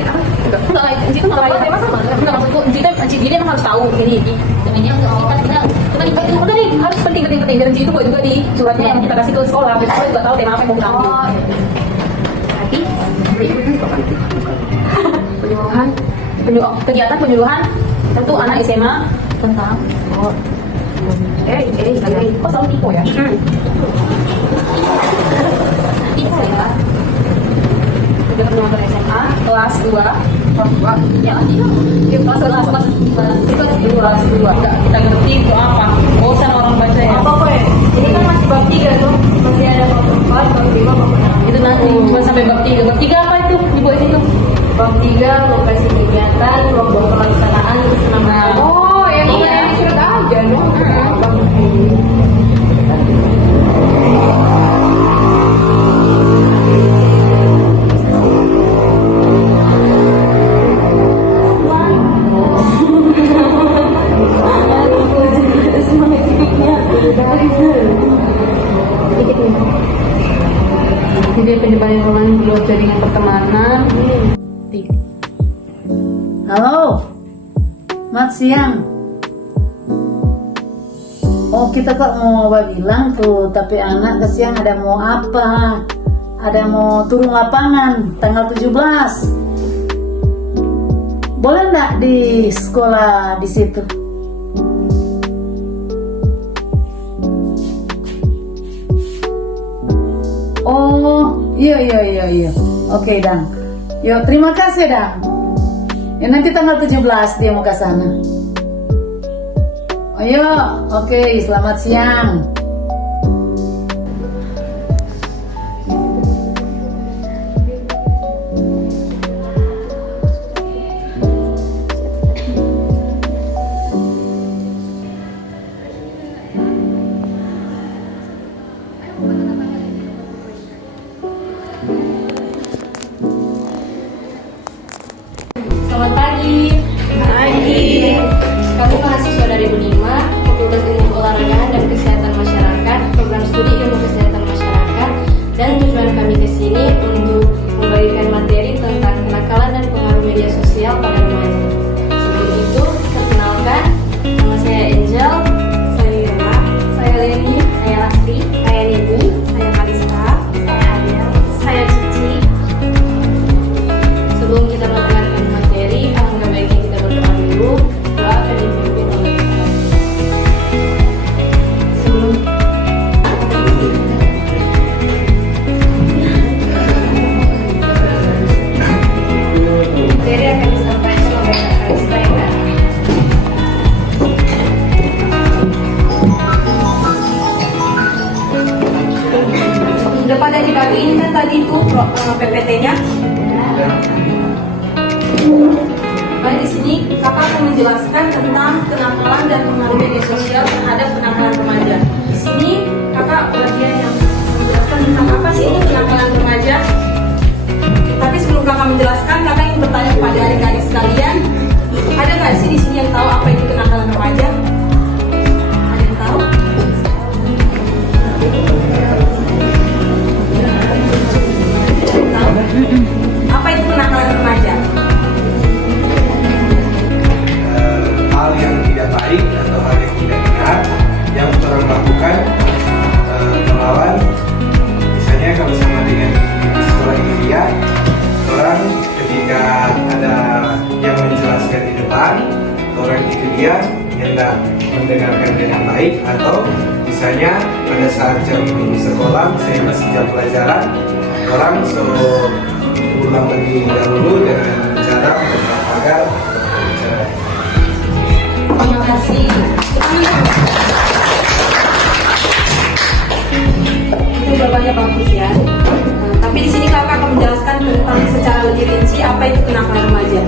enggak lah, Enci itu enggak kayak masa enggak maksudku Enci ini emang harus tahu ini namanya enggak sih kita itu udah nih harus penting dan Enci itu buat juga di suratnya yang kita kasih ke sekolah biar sekolah juga tahu tema apa yang mau kita ambil. Penyuluhan kegiatan penyuluhan tentu anak SMA tentang soal tipe ya. Tipe ya. Juga penyuluhan SMA kelas 2 ya kelas 2 enggak kita ngerti itu apa bosan orang baca ya apa ya ini kan masih bab 3 tuh masih ada bab 4 bab 5 bab 6 itu nanti cuma sampai bab 3 apa itu di bawah situ bab 3 lokasi kegiatan program pelaksanaan kesenangan oh yang di surat aja dong Jadi penyebaran ruangan luar jaringan pertemanan. Halo, selamat siang. Oh kita kok mau bilang tuh, tapi anak kesiang ada mau apa? Ada mau turun lapangan tanggal 17. Boleh nggak di sekolah di situ? Oh, iya. Oke, Dang. Yuk, terima kasih, Dang. Ya, nanti tanggal 17 dia mau ke sana. Oh, yuk. Oke, selamat siang. Selamat pagi. Kami mahasiswa dari Unima, Fakultas Ilmu Olahraga dan Kesehatan Masyarakat, program studi Ilmu Kesehatan Masyarakat, dan tujuan kami ke sini untuk membagikan materi tentang kenakalan dan pengaruh media sosial pada remaja. Sebelum itu, perkenalkan, nama saya Angel, saya Yoma, saya Leni, saya Lastri, saya Nini, saya Kalista, saya Ariel, saya Cici. Sebelum kita mendengarkan materi, alangkah baiknya kita berdoa dulu. Doa akan dipimpin oleh Tuhan. Materi akan disampaikan oleh Kak Kalista ya. Sudah pada dibagiin kan tadi itu PPT-nya? Baik, di sini kakak akan menjelaskan tentang kenakalan dan pengaruh media sosial terhadap kenakalan remaja. Di sini kakak bagian yang menjelaskan tentang apa sih ini kenakalan remaja. Tapi sebelum kakak menjelaskan, kakak ingin bertanya kepada adik-adik sekalian, ada nggak sih di sini yang tahu apa itu kenakalan remaja? Ada yang tahu? Apa itu kenakalan remaja? Hal yang tidak baik atau hal yang tidak benar yang orang lakukan melawan, misalnya kalau sama dengan di sekolah India, orang ketika ada yang menjelaskan di depan, orang itu dia hendak mendengarkan dengan baik, atau misalnya pada saat jam sekolah, saya masih jam pelajaran, orang suruh ulang lebih dahulu dengan cara agar berbicara. Terima kasih. Itu jawabannya bagus ya. Tapi di sini kakak akan menjelaskan tentang secara lebih rinci apa itu kenakalan remaja.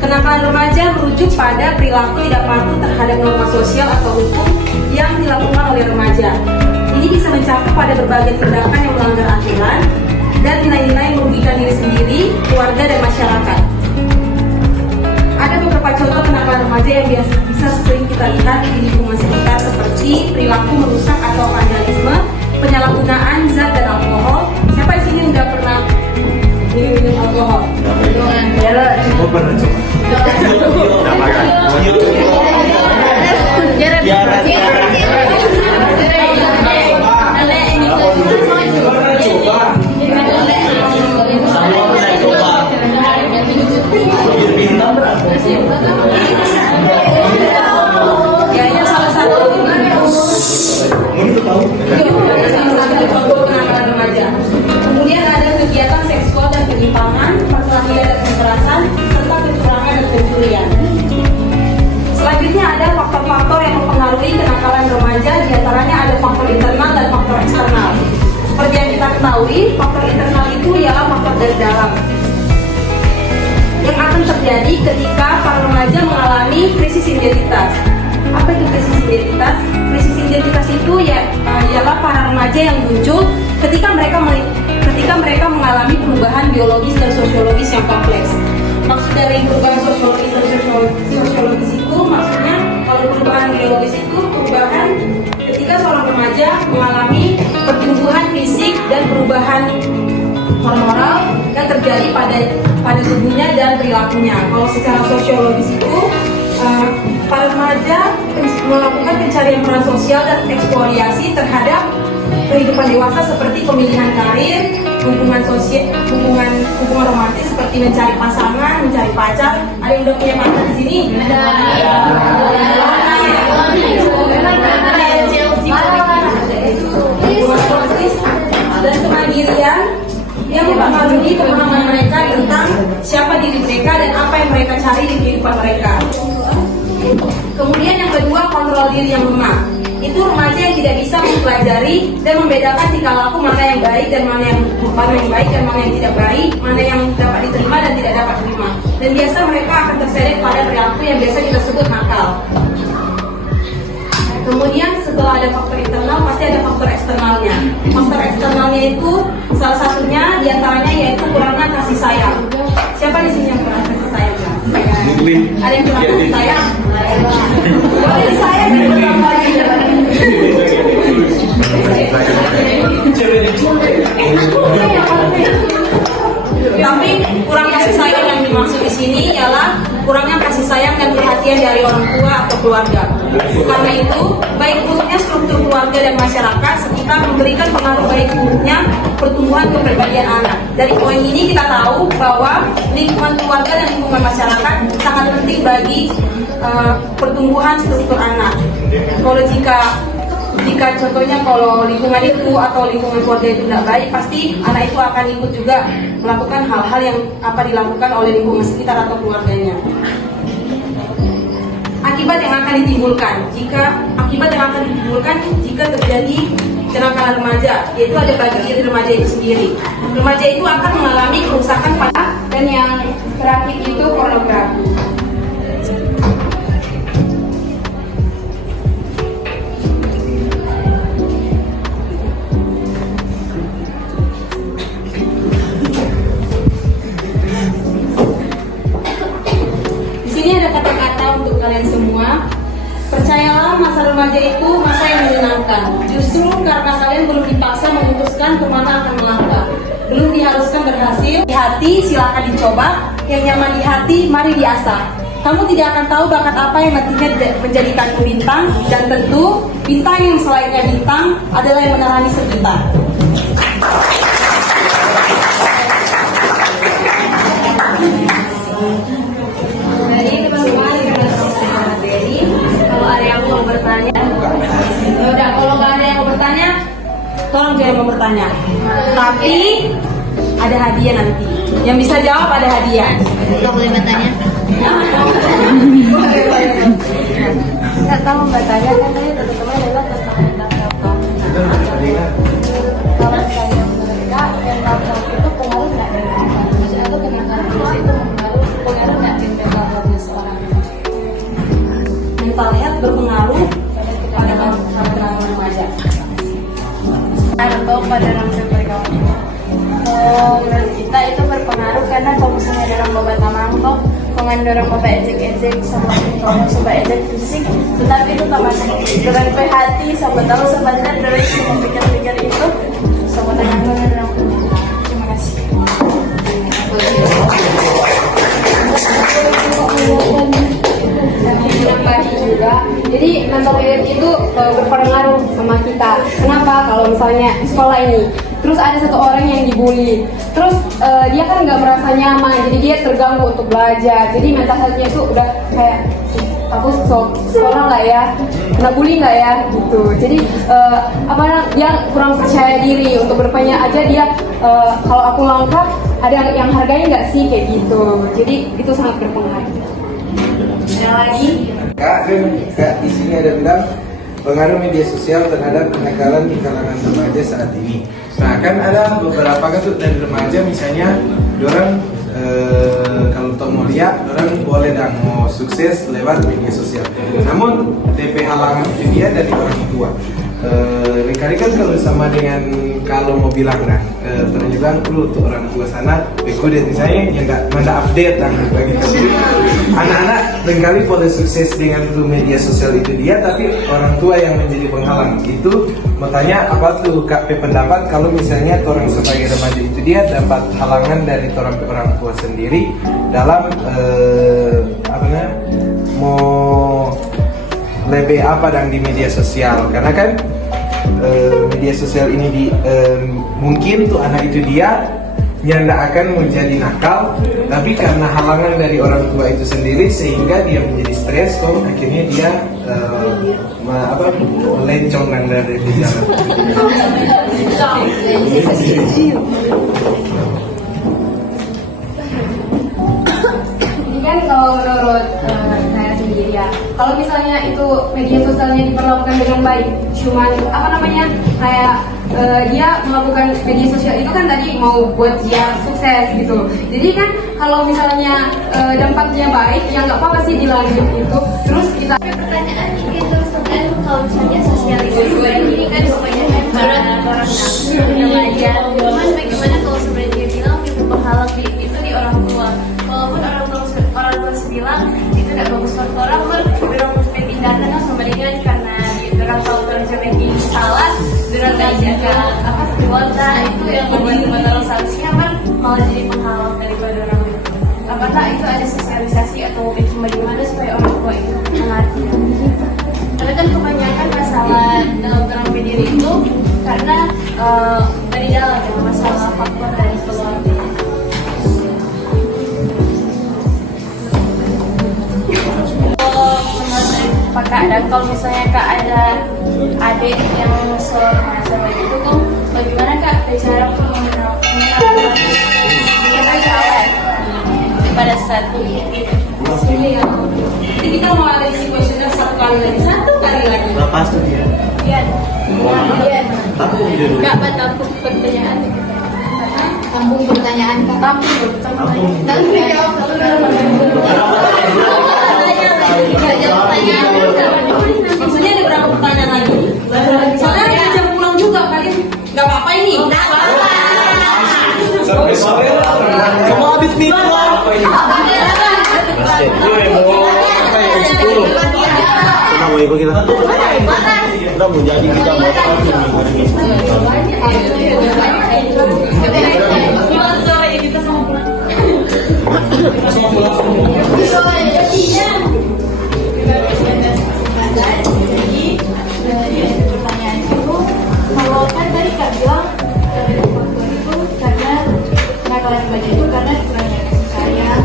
Kenakalan remaja merujuk pada perilaku tidak patuh terhadap norma sosial atau hukum yang dilakukan oleh remaja. Ini bisa mencakup pada berbagai tindakan yang melanggar aturan dan nilai-nilai yang merugikan diri sendiri, keluarga, dan masyarakat. Ada beberapa contoh kenakalan remaja yang bisa sering kita lihat di lingkungan sekitar, seperti perilaku merusak atau vandalisme, penyalahgunaan zat dan alkohol. Siapa di sini udah pernah minum alkohol? pernah coba. Ya, ini salah satu contoh kenakalan remaja. Kemudian ada kegiatan seksual dan penyimpangan, perkelahian dan kekerasan, serta kecurangan dan pencurian. Selanjutnya ada faktor-faktor yang mempengaruhi kenakalan remaja, diantaranya ada faktor internal dan faktor eksternal. Seperti yang kita ketahui, faktor internal itu ialah faktor dari dalam yang akan terjadi ketika para remaja mengalami krisis identitas. Apa itu krisis identitas? Krisis identitas itu ialah para remaja yang muncul ketika mereka mengalami perubahan biologis dan sosiologis yang kompleks. Maksud dari perubahan sosiologis dan sosiologis itu maksudnya, kalau perubahan biologis itu perubahan ketika seorang remaja mengalami pertumbuhan fisik dan perubahan hormonal yang terjadi pada tubuhnya dan perilakunya. Kalau secara sosiologis itu para remaja melakukan pencarian peran sosial dan eksplorasi terhadap kehidupan dewasa seperti pemilihan karir, hubungan sosial, hubungan romantis seperti mencari pasangan, mencari pacar. Ada yang udah punya pacar di sini? Dan kemandirian yang mempengaruhi pemahaman mereka tentang siapa diri mereka dan apa yang mereka cari di kehidupan mereka. Kemudian yang kedua, kontrol diri yang lemah. Itu remaja yang tidak bisa mempelajari dan membedakan tingkah laku mana yang baik dan mana yang tidak baik, mana yang dapat diterima dan tidak dapat diterima. Dan biasa mereka akan terseret pada perilaku yang biasa kita sebut nakal. Kemudian setelah ada faktor internal, pasti ada faktor eksternalnya. Faktor eksternalnya itu salah satunya diantaranya yaitu kurangnya kasih sayang. Siapa di sini yang kurang kasih sayang? Ada yang kurang kasih sayang? Boleh disayang dan berapa lagi? Tapi kurang kasih sayang yang dimaksud di sini ialah kurangnya kasih sayang dan perhatian dari orang tua atau keluarga. Karena itu, baik buruknya struktur keluarga dan masyarakat sekitar memberikan pengaruh baik buruknya pertumbuhan kepribadian anak. Dari poin ini kita tahu bahwa lingkungan keluarga dan lingkungan masyarakat sangat penting bagi pertumbuhan struktur anak. Kalau jika contohnya kalau lingkungan itu atau lingkungan keluarga itu tidak baik, pasti anak itu akan ikut juga melakukan hal-hal yang dilakukan oleh lingkungan sekitar atau keluarganya. Akibat yang akan ditimbulkan jika terjadi kenakalan remaja, yaitu ada bagi diri remaja itu sendiri. Remaja itu akan mengalami kerusakan pada, dan yang terakhir itu pornografi. Kalian semua, percayalah masa remaja itu masa yang menyenangkan. Justru karena kalian belum dipaksa memutuskan kemana akan melangkah, belum diharuskan berhasil. Di hati silakan dicoba, yang nyaman di hati mari diasah. Kamu tidak akan tahu bakat apa yang nantinya menjadikanmu bintang, dan tentu bintang yang selainnya bintang adalah yang menerangi sekitar. Jadi teman-teman, kalau ada yang mau bertanya, udah. Kalau nggak ada yang mau bertanya, tolong jangan mau bertanya. Tapi ada hadiah nanti. Yang bisa jawab ada hadiah. Nggak boleh bertanya. Nggak tahu bertanya kan tadi teman-teman adalah tentang daftar. Kalau misalnya mereka yang daftar itu pengaruh nggak dengan maksudnya atau kenakalan itu pengaruh nggak dengan daftarnya seorang mental health berpengaruh pada remaja atau pada remaja pergaulan. Menurut kita itu berpengaruh karena kalau misalnya dorong babat tamangkok, dengan dorong babat ejek-ejek sama ejek fisik, tetapi itu termasuk dorong ke hati, sama tahu sebenarnya dorong semua pikir-pikir itu sama tangan dorong. Terima kasih. berpengaruh sama kita. Kenapa? Kalau misalnya di sekolah ini, terus ada satu orang yang dibully, terus dia kan nggak merasa nyaman, jadi dia terganggu untuk belajar. Jadi mental health-nya itu udah kayak aku sekolah nggak ya, kena bully nggak ya, gitu. Jadi dia kurang percaya diri untuk bertanya aja dia kalau aku langkah ada yang harganya nggak sih kayak gitu. Jadi itu sangat berpengaruh. Ada lagi? Kak di sini ada bilang pengaruh media sosial terhadap kenakalan di kalangan remaja saat ini. Nah, kan ada beberapa kasus dari remaja, misalnya orang kalau mau lihat, orang boleh dan mau sukses lewat media sosial. Namun DP halangan itu dia dari orang tua. Kali kan kalau sama dengan kalau mau bilang ternyata perlu untuk orang tua sana bekudet misalnya yang nggak update dan bagi anak-anak seringkali boleh sukses dengan media sosial itu dia, tapi orang tua yang menjadi penghalang. Itu makanya apa tuh Kak pendapat kalau misalnya orang sebagai remaja itu dia dapat halangan dari orang tua sendiri dalam mau lebih apa dan di media sosial, karena kan media sosial ini mungkin tuh anak itu dia yang tidak akan menjadi nakal, tapi karena halangan dari orang tua itu sendiri sehingga dia menjadi stres, akhirnya dia melencong dari jalan. Ini kan kalau menurut saya sendiri ya, kalau misalnya itu media sosialnya diperlakukan dengan baik, cuman kayak dia melakukan media sosial itu kan tadi mau buat dia sukses gitu. Jadi kan kalau misalnya dampaknya baik, ya nggak apa-apa sih dilanjut itu. Terus kita pertanyaan ini terus kan kalau misalnya sosialisasi ini kan kebanyakan para orang remaja. Cuman bagaimana kalau sebenarnya dia bilang itu berhalang itu di orang tua. Walaupun orang tua bilang itu tidak bagus buat orang tindakan sama dengan karena orang tahu terjadi salah, orang tidak keluarga itu yang membuat orang seharusnya kan malah jadi penghalang daripada orang itu. Apakah itu ada sosialisasi atau bagaimana supaya orang tua itu mengerti? Karena kan kebanyakan masalah dalam terapi diri itu karena dari dalam ya, masalah faktor dari keluarga. Menurut Kak, dan kalau misalnya Kak ada adik yang masalah itu tuh bagaimana Kak cara untuk mengenalkan kenakalan pada saat ini? Jadi kita mau ada isi kuesioner satu kali lagi. Berapa dia? Iya. Aku dulu. Kak, tampung pertanyaan. Tampung pertanyaan Kak. Maksudnya ada berapa pertanyaan lagi? Soalnya ada jam pulang juga, kalian nggak apa-apa ini. Sampai sore Kamu habis mikro. Basket. Kita mau ikut kita. Kita mau jadi kita mau. Sore ini kita sama pulang. Jadi pertanyaan itu kalau kan tadi Kak bilang faktor itu karena kenakalan remaja itu karena kurangnya kasih sayang.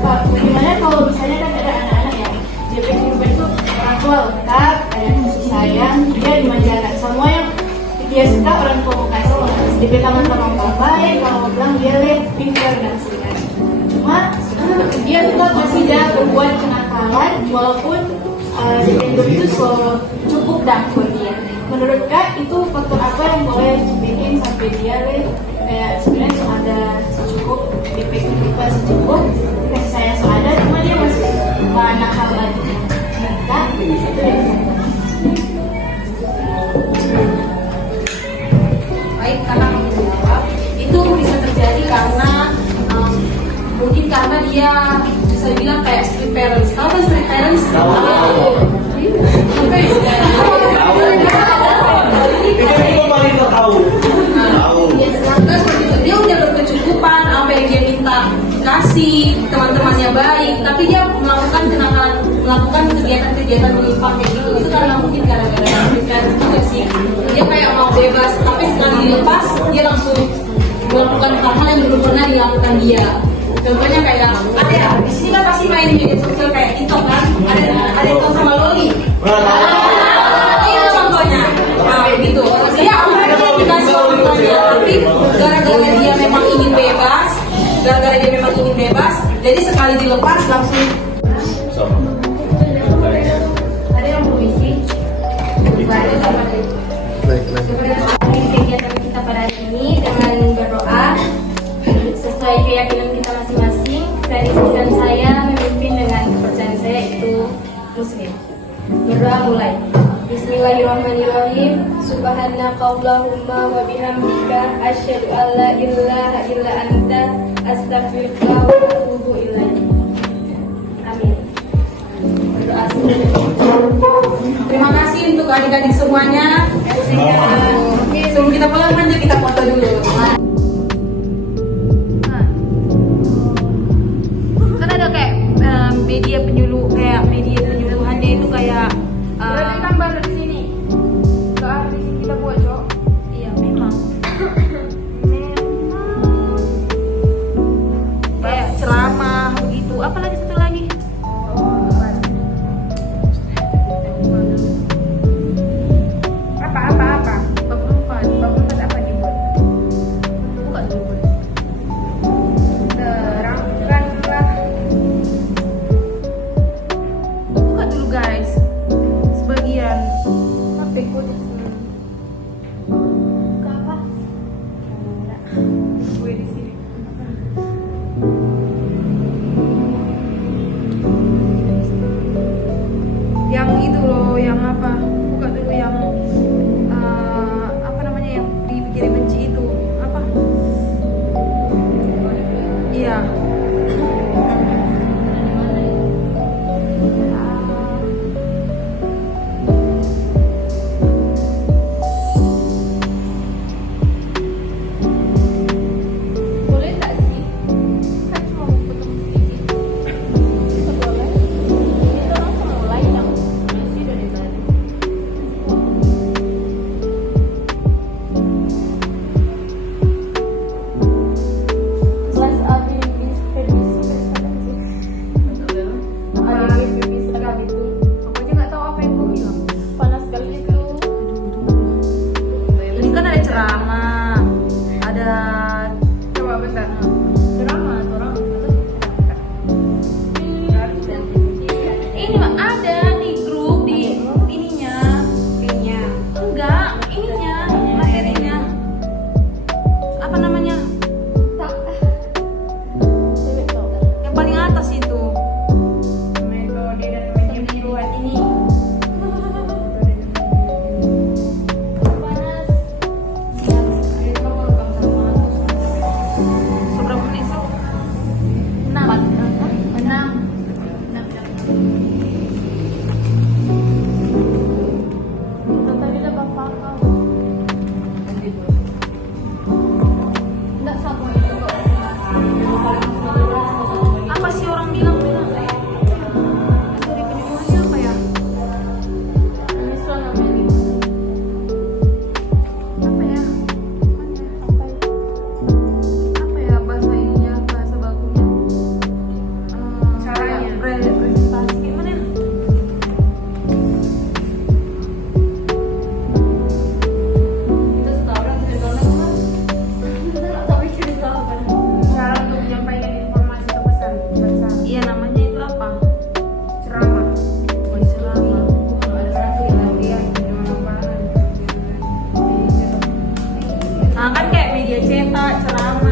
Pak, bagaimana kalau misalnya kan ada anak-anak yang DP kehidupan itu orang tua lengkap, ada kasih sayang, dia dimanjakan semua yang dia suka orang tua mau kasih. DP teman-teman baik, kalau bilang dia pintar dan sebagainya. Cuma dia tetap masih dia berbuat kenakalan walaupun hidup itu cukup dapur dia. Menurut Kak itu faktor apa yang boleh bikin sampai dia kayak sebenarnya ada secukup DP kehidupan secukup kasih sayang ada, cuma dia masih nakal lagi. Kak itu dia. Baik, karena kamu jawab itu bisa terjadi karena mungkin karena dia bisa bilang kayak street parents. Tahu kan street parents? Dia udah berkecukupan, apa yang dia minta kasih, teman-temannya baik, tapi dia melakukan kegiatan kegiatan menyimpang kayak gitu itu karena mungkin gara-gara pendidikan juga sih. Dia kayak mau bebas, tapi sekali dilepas dia langsung melakukan hal-hal yang belum pernah dilakukan dia. Contohnya kayak ada di sini kan pasti main media sosial kayak TikTok kan, ada TikTok sama Loli. Itu contohnya. Nah begitu. Dia awalnya dikasih orang tuanya, tapi gara-gara dia memang ingin bebas, jadi sekali dilepas langsung. Ada yang permisi. Kegiatan kita pada hari ini dengan berdoa sesuai keyakinan kita masing-masing. Tradisi saya memimpin dengan kepercayaan saya itu Muslim. Berdoa mulai. Bismillahirrahmanirrahim. Subhanakallahumma wa bihamdika asyhadu an la ilaha illa anta astaghfiruka wa atubu ilaik. Amin. Berdoa Terima kasih untuk adik-adik semuanya. Sebelum kita pulang kan kita foto dulu. Kan ada kayak media penyuluhan dia itu kayak tambah di sini. Enggak di sini kita buat, Cok. Iya, memang. Kayak ceramah begitu. Apalagi satu lagi? Apa? Bab 4 apa dibuat? Buka dulu. Terangkanlah. Buka dulu guys. Sebagian. Sampai kode sini. Buka apa? Gue di sini. Yang itu loh, yang apa? Buka dulu yang apa namanya yang dipikirin benci itu apa? Iya. Boleh nggak sih? Kan cuma mau potong sedikit. Boleh. Kita langsung mulai dong. Masih dari tadi. Kelas ABB permisi sekali itu. Aku aja nggak tahu apa yang kau bilang. Panas sekali itu. Ini kan ada ceramah, ada Coba bentar. Drama atau orang ini mah ada di grup di ininya. Enggak, ininya materinya. Apa namanya? Yang paling atas itu. Metode dan penyembuhan ini. Panas. seberapa menit sih? 6. Tadi udah bapak kau. Enggak sama itu kok. Apa sih orang bilang? Dari penyembuhannya apa ya? Misal namanya. Apa ya? Apa ya bahasa ininya, bahasa bakunya? Caranya. Presentasi gimana ya? Kita setahun kan? Tapi cerita apa? Cara untuk menyampaikan informasi atau pesan. Iya namanya itu apa? Ceramah. Oh, ceramah. Ada satu yang Nah kan kayak media cetak, ceramah.